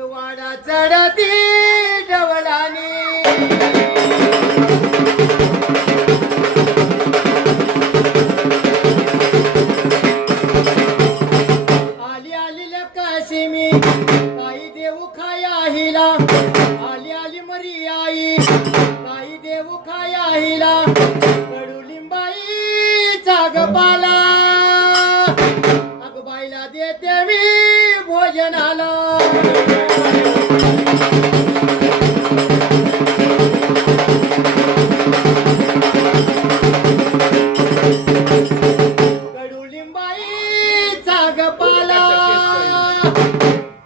वाडा चढती डवळानी आली आली लकाशिमी काही देऊ खाया हिला आली आली मरी आई काही देऊ खाया हिला कडुलिंबाई जागपाला अगबाईला देते मी भोजनाला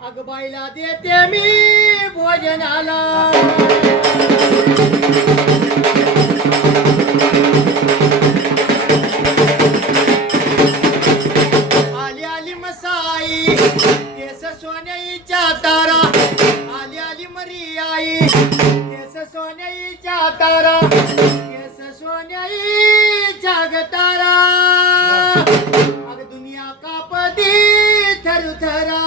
अगबाईला देते मी भोजनाला आली आली मसाई केस सोन्याईच्या तारा आली आली मरी आई केस सोन्याईच्या तारा केस सोन्याईच्या गतारा अग दुनिया कापती थरुथरा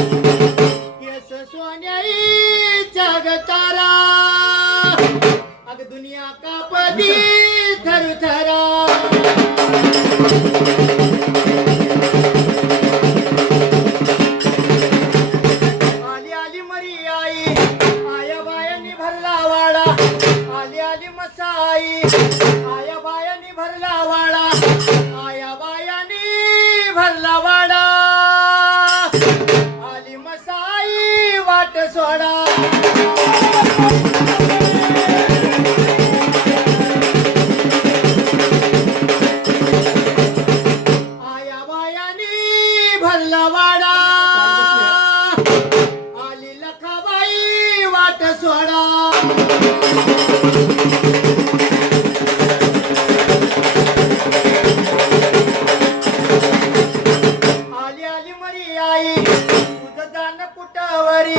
केस सोन्याईच्या गतारा अग दुनिया कापती थरुथरा आली आली मरी आई आया बायानी भरला वाडा आली आली मसाई आया बायानी भरला वाडा आया बायानी भरला वाडा आली मसाई वाट सोडा आया बायानी भरला वाडा आली लखाबाई वाट सोडा आली आली मरी आई तुझं जाण कुटावरी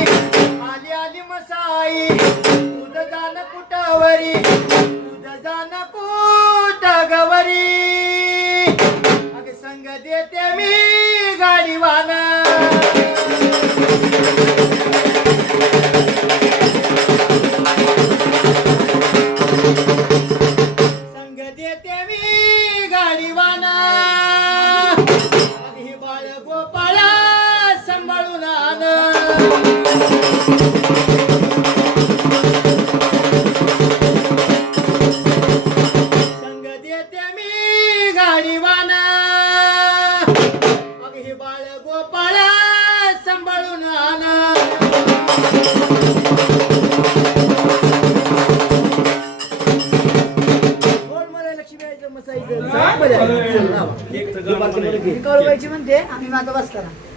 आली आली मसाई तुझं जाण कुटावरी तुझं जाण कुटगवरी अग संग देते मी गाडीवान संग देते मी गाडीवान ही बाळ गोपाळा सांभाळून आण संग देते मी गाडीवान मग ही बाळ गोपाळा सांभाळून आण लक्ष्मी मसाईचं म्हणते आम्ही मागं बस करा